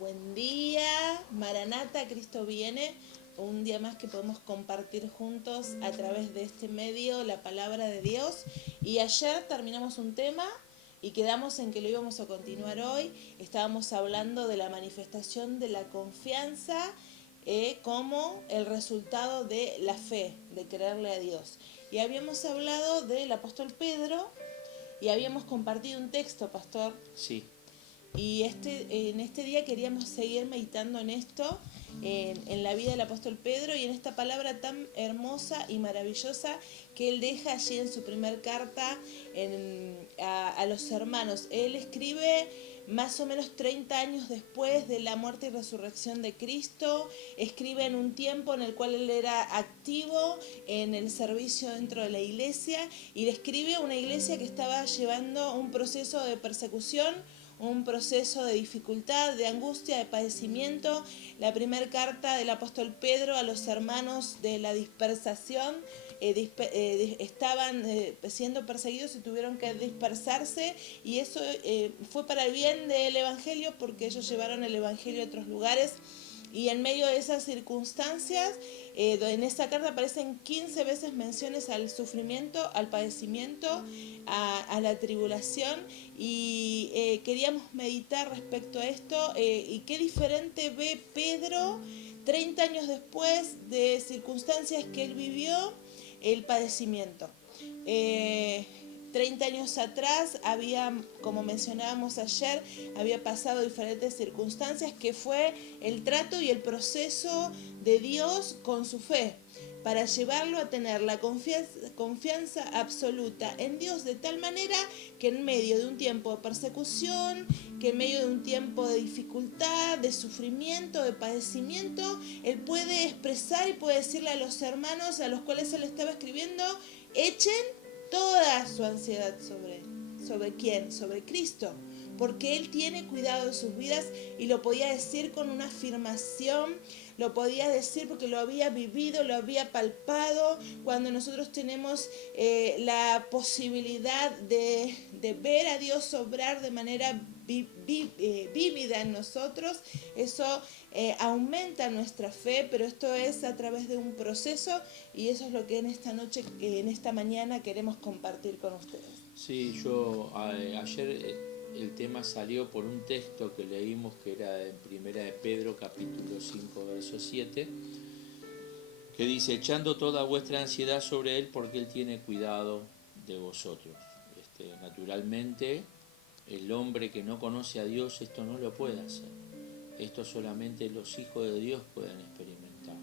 Buen día, Maranata, Cristo viene. Un día más que podemos compartir juntos a través de este medio la palabra de Dios. Y ayer terminamos un tema y quedamos en que lo íbamos a continuar hoy. Estábamos hablando de la manifestación de la confianza como el resultado de la fe, de creerle a Dios. Y habíamos hablado del apóstol Pedro y habíamos compartido un texto, pastor. Sí. Y en este día queríamos seguir meditando en esto, en la vida del apóstol Pedro y en esta palabra tan hermosa y maravillosa que él deja allí en su primer carta a los hermanos. Él escribe más o menos 30 años después de la muerte y resurrección de Cristo, escribe en un tiempo en el cual él era activo en el servicio dentro de la iglesia y describe una iglesia que estaba llevando un proceso de persecución, un proceso de dificultad, de angustia, de padecimiento. La primera carta del apóstol Pedro a los hermanos de la dispersación estaban siendo perseguidos y tuvieron que dispersarse, y eso fue para el bien del evangelio, porque ellos llevaron el evangelio a otros lugares. Y en medio de esas circunstancias, en esta carta aparecen 15 veces menciones al sufrimiento, al padecimiento, a la tribulación, y queríamos meditar respecto a esto, y qué diferente ve Pedro 30 años después de circunstancias que él vivió, el padecimiento. 30 años atrás había, como mencionábamos ayer, había pasado diferentes circunstancias, que fue el trato y el proceso de Dios con su fe, para llevarlo a tener la confianza absoluta en Dios, de tal manera que en medio de un tiempo de persecución, que en medio de un tiempo de dificultad, de sufrimiento, de padecimiento, él puede expresar y puede decirle a los hermanos a los cuales él estaba escribiendo: echen toda su ansiedad ¿sobre quién? Sobre Cristo, porque Él tiene cuidado de sus vidas. Y lo podía decir con una afirmación, lo podía decir porque lo había vivido, lo había palpado. Cuando nosotros tenemos la posibilidad de ver a Dios obrar de manera vívida en nosotros, eso aumenta nuestra fe, pero esto es a través de un proceso, y eso es lo que en esta noche, en esta mañana, queremos compartir con ustedes. Sí, ayer el tema salió por un texto que leímos que era en Primera de Pedro, capítulo 5, verso 7, que dice: echando toda vuestra ansiedad sobre Él, porque Él tiene cuidado de vosotros. Naturalmente, el hombre que no conoce a Dios esto no lo puede hacer. Esto solamente los hijos de Dios pueden experimentar,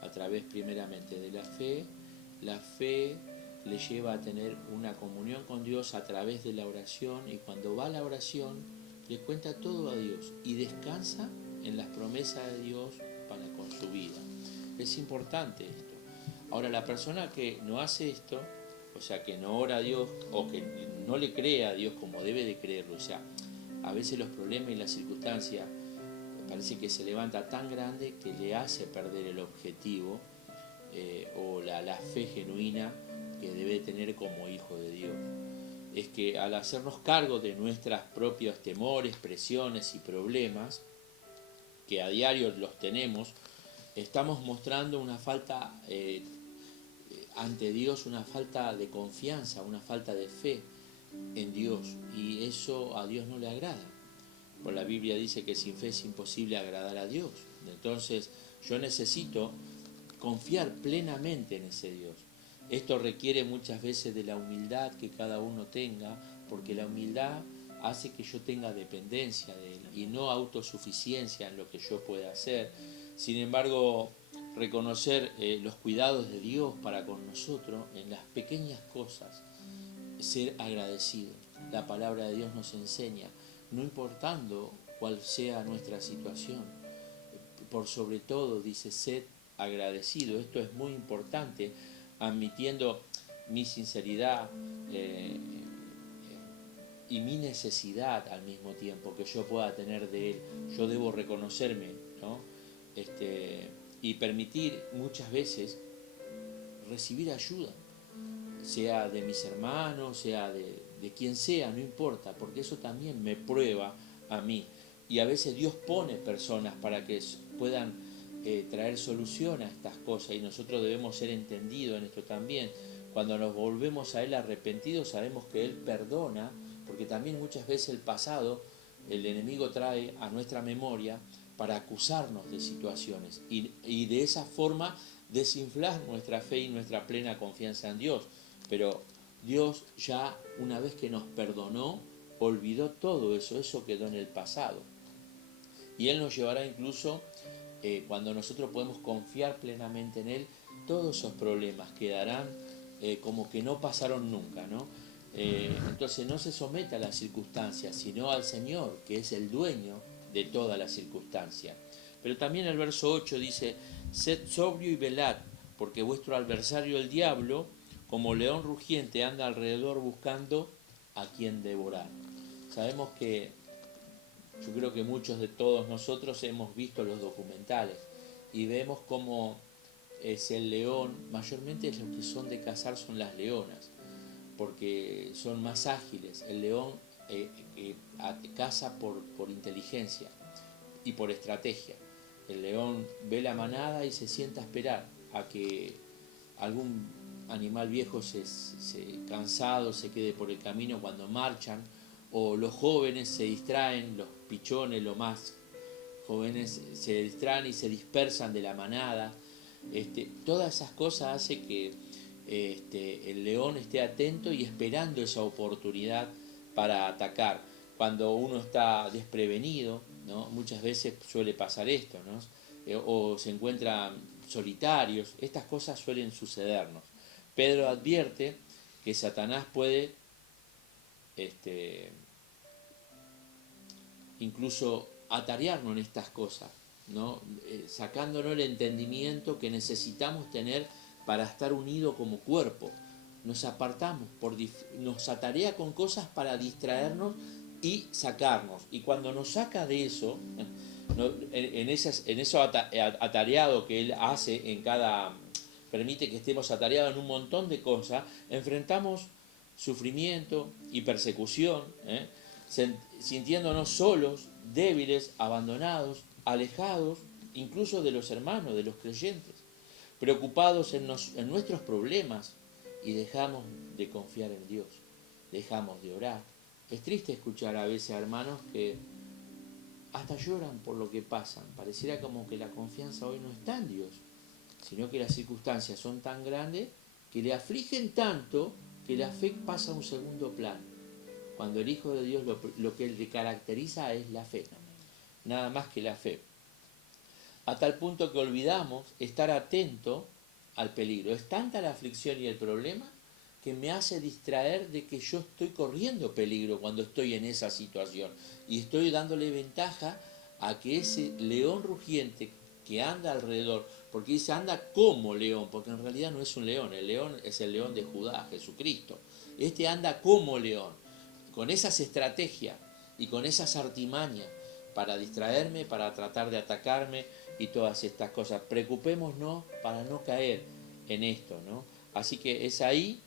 a través primeramente de la fe. La fe le lleva a tener una comunión con Dios a través de la oración, y cuando va a la oración le cuenta todo a Dios y descansa en las promesas de Dios para con su vida. Es importante esto. Ahora, la persona que no hace esto, o sea, que no ora a Dios o que no le cree a Dios como debe de creerlo, o sea, a veces los problemas y las circunstancias parece que se levanta tan grande que le hace perder el objetivo o la fe genuina que debe tener como hijo de Dios. Es que al hacernos cargo de nuestros propios temores, presiones y problemas, que a diario los tenemos, estamos mostrando una falta ante Dios, una falta de confianza, una falta de fe en Dios, y eso a Dios no le agrada. Por la Biblia dice que sin fe es imposible agradar a Dios. Entonces yo necesito confiar plenamente en ese Dios. Esto requiere muchas veces de la humildad que cada uno tenga, porque la humildad hace que yo tenga dependencia de Él y no autosuficiencia en lo que yo pueda hacer. Sin embargo, reconocer los cuidados de Dios para con nosotros en las pequeñas cosas, ser agradecidos. La palabra de Dios nos enseña, no importando cuál sea nuestra situación, por sobre todo dice: sed agradecido. Esto es muy importante, admitiendo mi sinceridad y mi necesidad al mismo tiempo que yo pueda tener de Él. Yo debo reconocerme, ¿no? Y permitir muchas veces recibir ayuda, sea de mis hermanos, sea de quien sea, no importa, porque eso también me prueba a mí. y a veces Dios pone personas para que puedan traer solución a estas cosas, y nosotros debemos ser entendidos en esto también. Cuando nos volvemos a Él arrepentidos, sabemos que Él perdona, porque también muchas veces el pasado el enemigo trae a nuestra memoria para acusarnos de situaciones y de esa forma desinflar nuestra fe y nuestra plena confianza en Dios. Pero Dios ya una vez que nos perdonó, olvidó todo eso, eso quedó en el pasado. Y Él nos llevará incluso, cuando nosotros podemos confiar plenamente en Él, todos esos problemas quedarán como que no pasaron nunca, ¿no? Entonces no se someta a las circunstancias, sino al Señor, que es el dueño de todas las circunstancias. Pero también el verso 8 dice, sed sobrio y velad, porque vuestro adversario el diablo, como león rugiente, anda alrededor buscando a quien devorar. Sabemos que, yo creo que muchos de todos nosotros hemos visto los documentales y vemos cómo es el león, mayormente los que son de cazar son las leonas, porque son más ágiles. El león caza por inteligencia y por estrategia. El león ve la manada y se sienta a esperar a que algún animal viejo cansado se quede por el camino cuando marchan, o los jóvenes se distraen, los pichones, los más jóvenes se distraen y se dispersan de la manada. Todas esas cosas hacen que el león esté atento y esperando esa oportunidad para atacar. Cuando uno está desprevenido, ¿no? Muchas veces suele pasar esto, ¿no? O se encuentran solitarios, estas cosas suelen sucedernos. Pedro advierte que Satanás puede incluso atarearnos en estas cosas, ¿no? Sacándonos el entendimiento que necesitamos tener para estar unidos como cuerpo. Nos apartamos, nos atarea con cosas para distraernos y sacarnos. Y cuando nos saca de eso, en eso atareado que Él hace en cada... permite que estemos atareados en un montón de cosas, enfrentamos sufrimiento y persecución, sintiéndonos solos, débiles, abandonados, alejados, incluso de los hermanos, de los creyentes, preocupados en nuestros problemas, y dejamos de confiar en Dios, dejamos de orar. Es triste escuchar a veces a hermanos que hasta lloran por lo que pasan. Pareciera como que la confianza hoy no está en Dios, sino que las circunstancias son tan grandes que le afligen tanto que la fe pasa a un segundo plano. Cuando el Hijo de Dios lo que le caracteriza es la fe, nada más que la fe. A tal punto que olvidamos estar atento al peligro. Es tanta la aflicción y el problema que me hace distraer de que yo estoy corriendo peligro cuando estoy en esa situación. Y estoy dándole ventaja a que ese león rugiente que anda alrededor, porque dice anda como león, porque en realidad no es un león, el león es el león de Judá, Jesucristo. Este anda como león, con esas estrategias y con esas artimañas para distraerme, para tratar de atacarme y todas estas cosas. Preocupémonos para no caer en esto, ¿no? Así que es ahí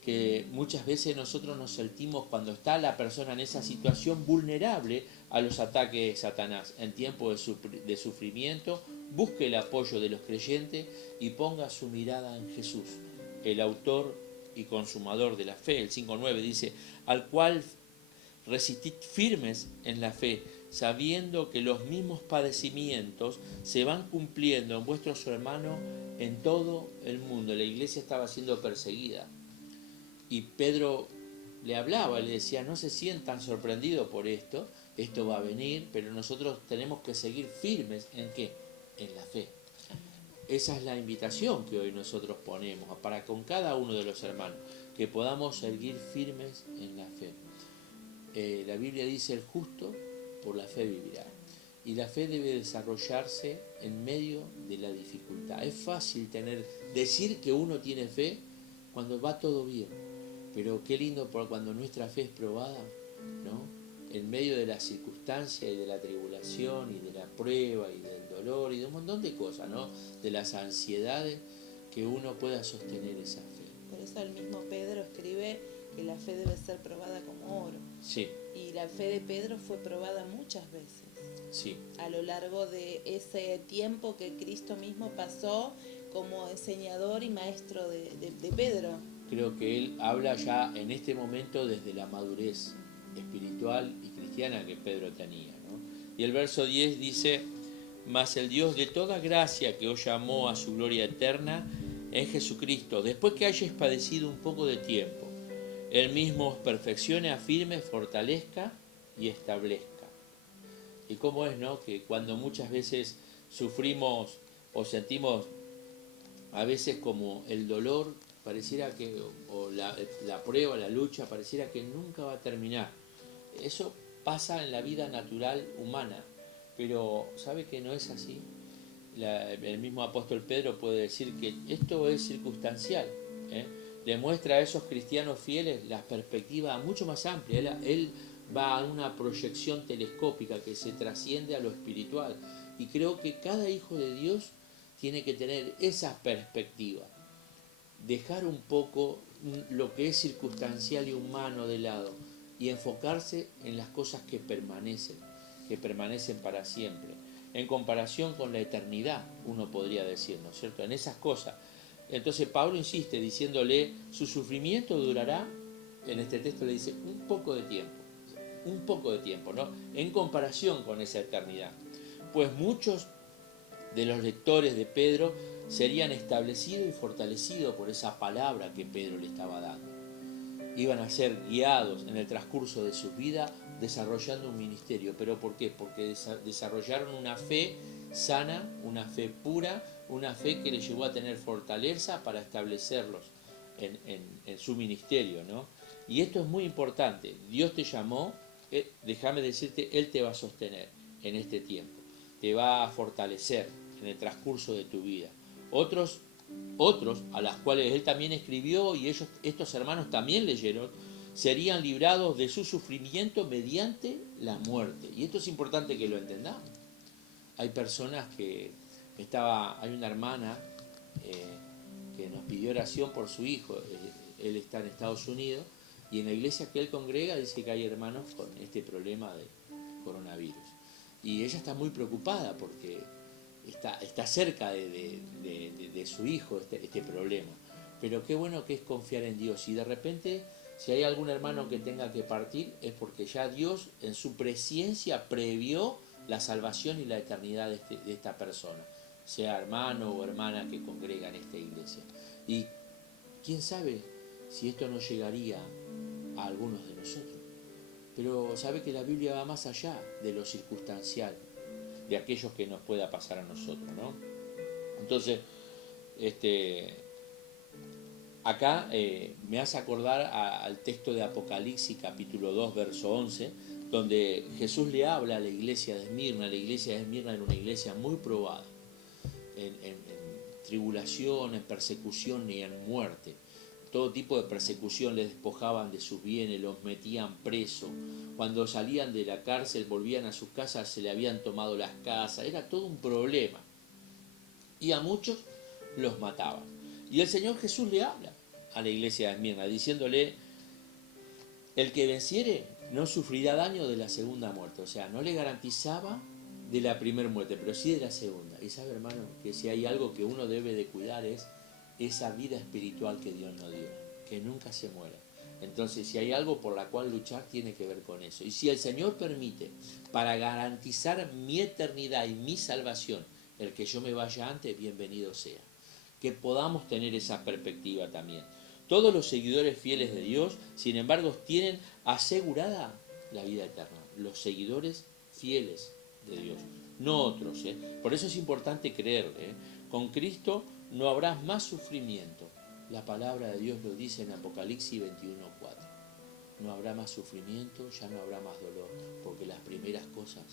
que muchas veces nosotros nos sentimos, cuando está la persona en esa situación, vulnerable a los ataques de Satanás. En tiempo de sufrimiento, busque el apoyo de los creyentes y ponga su mirada en Jesús, el autor y consumador de la fe. El 5.9 dice, al cual resistid firmes en la fe, sabiendo que los mismos padecimientos se van cumpliendo en vuestros hermanos en todo el mundo. La iglesia estaba siendo perseguida y Pedro le hablaba, le decía, no se sientan sorprendidos por esto va a venir, pero nosotros tenemos que seguir firmes ¿en qué? En la fe. Esa es la invitación que hoy nosotros ponemos para con cada uno de los hermanos, que podamos seguir firmes en la fe. La Biblia dice, el justo por la fe vivirá. Y la fe debe desarrollarse en medio de la dificultad. Es fácil decir que uno tiene fe cuando va todo bien, pero qué lindo cuando nuestra fe es probada, ¿no? En medio de la circunstancia y de la tribulación y de la prueba y del dolor y de un montón de cosas, ¿no? De las ansiedades, que uno pueda sostener esa fe. Por eso el mismo Pedro escribe que la fe debe ser probada como oro. Sí, Y la fe de Pedro fue probada muchas veces sí. a lo largo de ese tiempo que Cristo mismo pasó como enseñador y maestro de Pedro. Creo que él habla ya en este momento desde la madurez espiritual y cristiana que Pedro tenía, ¿no? Y el verso 10 dice: mas el Dios de toda gracia, que os llamó a su gloria eterna en Jesucristo, después que hayáis padecido un poco de tiempo, Él mismo os perfeccione, afirme, fortalezca y establezca. Y cómo es, ¿no?, que cuando muchas veces sufrimos o sentimos a veces como el dolor, pareciera que, o la prueba, la lucha, pareciera que nunca va a terminar. Eso pasa en la vida natural humana, pero ¿sabe que no es así? El mismo apóstol Pedro puede decir que esto es circunstancial, ¿eh? Le muestra a esos cristianos fieles la perspectiva mucho más amplia. Él va a una proyección telescópica que se trasciende a lo espiritual, y creo que cada hijo de Dios tiene que tener esa perspectiva, dejar un poco lo que es circunstancial y humano de lado y enfocarse en las cosas que permanecen para siempre, en comparación con la eternidad, uno podría decir, ¿no es cierto?, en esas cosas. Entonces Pablo insiste diciéndole, su sufrimiento durará, en este texto le dice, un poco de tiempo, ¿no?, en comparación con esa eternidad. Pues muchos de los lectores de Pedro serían establecidos y fortalecidos por esa palabra que Pedro le estaba dando. Iban a ser guiados en el transcurso de su vida desarrollando un ministerio. ¿Pero por qué? Porque desarrollaron una fe sana, una fe pura, una fe que les llevó a tener fortaleza para establecerlos en su ministerio, ¿no? Y esto es muy importante. Dios te llamó, déjame decirte, Él te va a sostener en este tiempo, te va a fortalecer en el transcurso de tu vida. Otros a las cuales él también escribió y estos hermanos también leyeron, serían librados de su sufrimiento mediante la muerte. Y esto es importante que lo entendamos. Hay personas hay una hermana que nos pidió oración por su hijo. Él está en Estados Unidos, y en la iglesia que él congrega dice que hay hermanos con este problema de coronavirus. Y ella está muy preocupada porque está cerca de su hijo este problema. Pero qué bueno que es confiar en Dios. Y de repente, si hay algún hermano que tenga que partir, es porque ya Dios en su presciencia previó la salvación y la eternidad de esta persona, sea hermano o hermana que congrega en esta iglesia. Y quién sabe si esto no llegaría a algunos de nosotros. Pero sabe que la Biblia va más allá de lo circunstancial, de aquellos que nos pueda pasar a nosotros, ¿no? Entonces, acá me hace acordar al texto de Apocalipsis capítulo 2 verso 11, donde Jesús le habla a la iglesia de Esmirna. La iglesia de Esmirna era una iglesia muy probada en tribulación, en persecución y en muerte. Todo tipo de persecución, les despojaban de sus bienes, los metían presos. Cuando salían de la cárcel, volvían a sus casas, se le habían tomado las casas. Era todo un problema. Y a muchos los mataban. Y el Señor Jesús le habla a la iglesia de Esmirna, diciéndole, el que venciere no sufrirá daño de la segunda muerte. O sea, no le garantizaba de la primera muerte, pero sí de la segunda. Y sabe, hermano, que si hay algo que uno debe de cuidar es esa vida espiritual que Dios nos dio, que nunca se muera. Entonces, si hay algo por la cual luchar, tiene que ver con eso. Y si el Señor permite, para garantizar mi eternidad y mi salvación, el que yo me vaya antes, bienvenido sea. Que podamos tener esa perspectiva también. Todos los seguidores fieles de Dios, sin embargo, tienen asegurada la vida eterna. Los seguidores fieles de Dios, no otros. Por eso es importante creer. Con Cristo no habrá más sufrimiento. La palabra de Dios lo dice en Apocalipsis 21:4. No habrá más sufrimiento, ya no habrá más dolor, porque las primeras cosas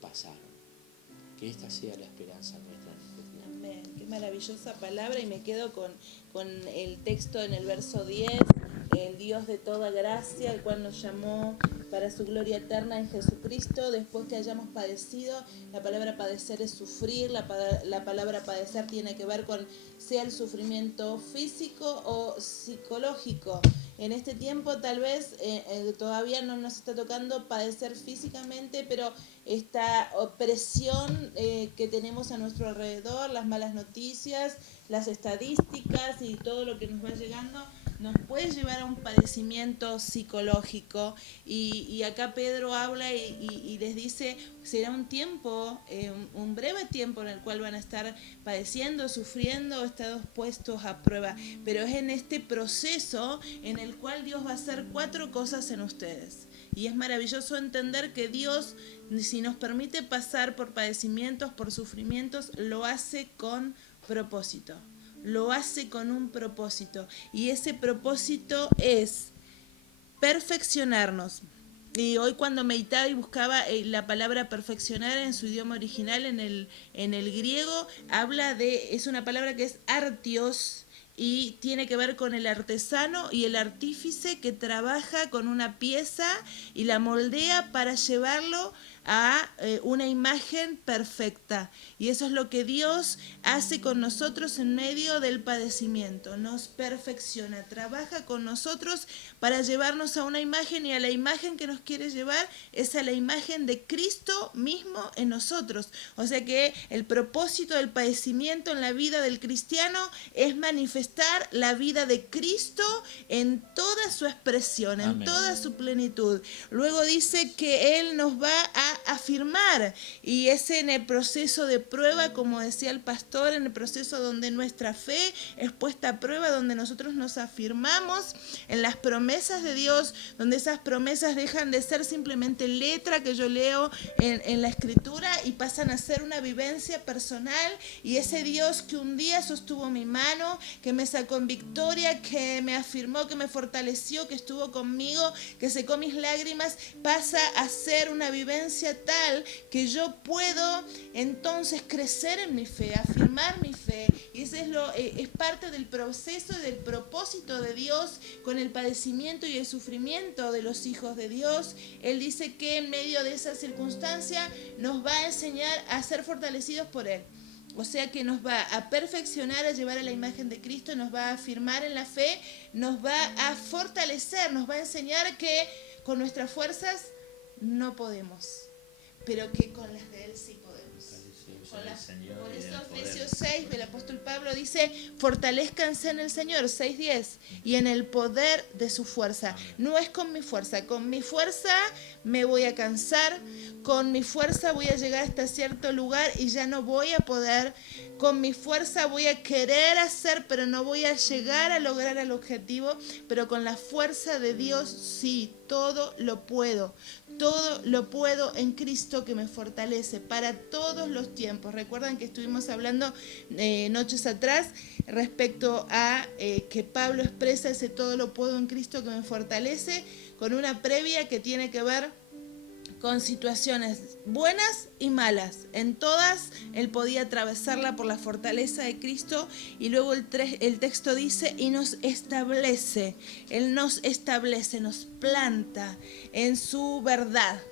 pasaron. Que esta sea la esperanza nuestra en este tiempo. Amén. Qué maravillosa palabra, y me quedo con el texto en el verso 10. El Dios de toda gracia, el cual nos llamó para su gloria eterna en Jesucristo, después que hayamos padecido. La palabra padecer es sufrir, la palabra padecer tiene que ver con sea el sufrimiento físico o psicológico. En este tiempo tal vez todavía no nos está tocando padecer físicamente, pero esta opresión que tenemos a nuestro alrededor, las malas noticias, las estadísticas y todo lo que nos va llegando, nos puede llevar a un padecimiento psicológico. Y acá Pedro habla y les dice, será un tiempo, un breve tiempo en el cual van a estar padeciendo, sufriendo, estados puestos a prueba. Pero es en este proceso en el cual Dios va a hacer 4 cosas en ustedes. Y es maravilloso entender que Dios, si nos permite pasar por padecimientos, por sufrimientos, lo hace con propósito. Lo hace con un propósito. Y ese propósito es perfeccionarnos. Y hoy cuando meditaba y buscaba la palabra perfeccionar en su idioma original, en el griego, es una palabra que es artios, y tiene que ver con el artesano y el artífice que trabaja con una pieza y la moldea para llevarlo a una imagen perfecta. Y eso es lo que Dios hace con nosotros en medio del padecimiento. Nos perfecciona, trabaja con nosotros para llevarnos a una imagen, y a la imagen que nos quiere llevar es a la imagen de Cristo mismo en nosotros. O sea que el propósito del padecimiento en la vida del cristiano es manifestar la vida de Cristo en toda su expresión, en toda su plenitud. Luego dice que Él nos va a afirmar, y es en el proceso de prueba, como decía el pastor, en el proceso donde nuestra fe es puesta a prueba, donde nosotros nos afirmamos en las promesas de Dios, donde esas promesas dejan de ser simplemente letra que yo leo en la escritura y pasan a ser una vivencia personal. Y ese Dios que un día sostuvo mi mano, que me sacó en victoria, que me afirmó, que me fortaleció, que estuvo conmigo, que secó mis lágrimas, pasa a ser una vivencia tal que yo puedo entonces crecer en mi fe, afirmar mi fe. Y ese es parte del proceso y del propósito de Dios con el padecimiento y el sufrimiento de los hijos de Dios. Él dice que en medio de esa circunstancia nos va a enseñar a ser fortalecidos por Él. O sea que nos va a perfeccionar, a llevar a la imagen de Cristo, nos va a afirmar en la fe, nos va a fortalecer, nos va a enseñar que con nuestras fuerzas no podemos, pero que con las de Él sí podemos. Por eso Efesios 6, el apóstol Pablo dice, fortalezcanse en el Señor, 6:10, y en el poder de su fuerza. No es con mi fuerza me voy a cansar, con mi fuerza voy a llegar hasta cierto lugar y ya no voy a poder, con mi fuerza voy a querer hacer, pero no voy a llegar a lograr el objetivo, pero con la fuerza de Dios sí, todo lo puedo en Cristo que me fortalece para todos los tiempos. Recuerdan que estuvimos hablando noches atrás respecto a que Pablo expresa ese todo lo puedo en Cristo que me fortalece, con una previa que tiene que ver con situaciones buenas y malas. En todas él podía atravesarla por la fortaleza de Cristo. Y luego el texto dice, y nos establece, Él nos establece, nos planta en su verdad.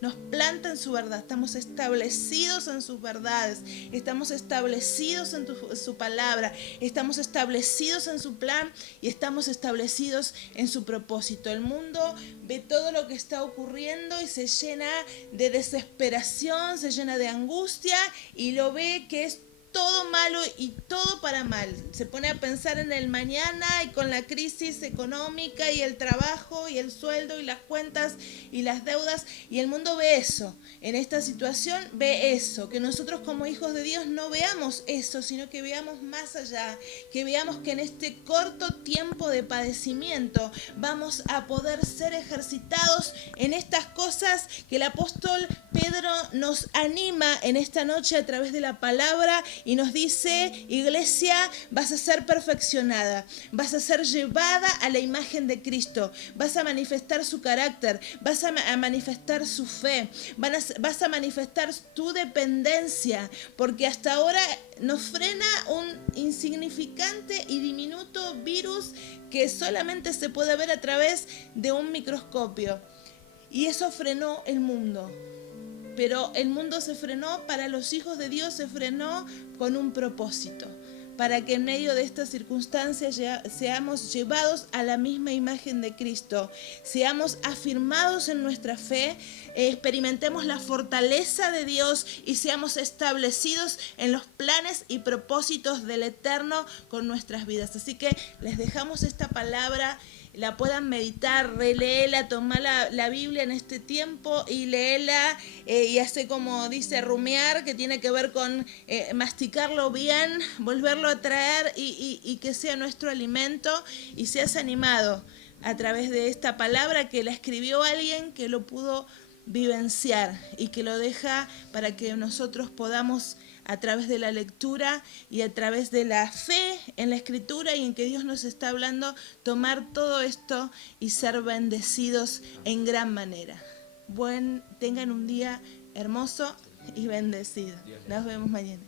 Nos planta en su verdad, estamos establecidos en sus verdades, estamos establecidos en su palabra, estamos establecidos en su plan y estamos establecidos en su propósito. El mundo ve todo lo que está ocurriendo y se llena de desesperación, se llena de angustia y lo ve que es todo malo y todo para mal. Se pone a pensar en el mañana y con la crisis económica y el trabajo y el sueldo y las cuentas y las deudas, y el mundo ve eso. En esta situación ve eso, que nosotros como hijos de Dios no veamos eso, sino que veamos más allá, que veamos que en este corto tiempo de padecimiento vamos a poder ser ejercitados en estas cosas que el apóstol Pedro nos anima en esta noche a través de la palabra. Y nos dice, iglesia, vas a ser perfeccionada, vas a ser llevada a la imagen de Cristo, vas a manifestar su carácter, vas a manifestar su fe, vas a manifestar tu dependencia, porque hasta ahora nos frena un insignificante y diminuto virus que solamente se puede ver a través de un microscopio. Y eso frenó el mundo. Pero el mundo se frenó, para los hijos de Dios se frenó con un propósito, para que en medio de estas circunstancias seamos llevados a la misma imagen de Cristo, seamos afirmados en nuestra fe, experimentemos la fortaleza de Dios y seamos establecidos en los planes y propósitos del Eterno con nuestras vidas. Así que les dejamos esta palabra, la puedan meditar, releela, tomar la Biblia en este tiempo y léela y hace como dice rumiar, que tiene que ver con masticarlo bien, volverlo a traer y que sea nuestro alimento, y seas animado a través de esta palabra que la escribió alguien que lo pudo vivenciar y que lo deja para que nosotros podamos, a través de la lectura y a través de la fe en la Escritura y en que Dios nos está hablando, tomar todo esto y ser bendecidos en gran manera. Tengan un día hermoso y bendecido. Nos vemos mañana.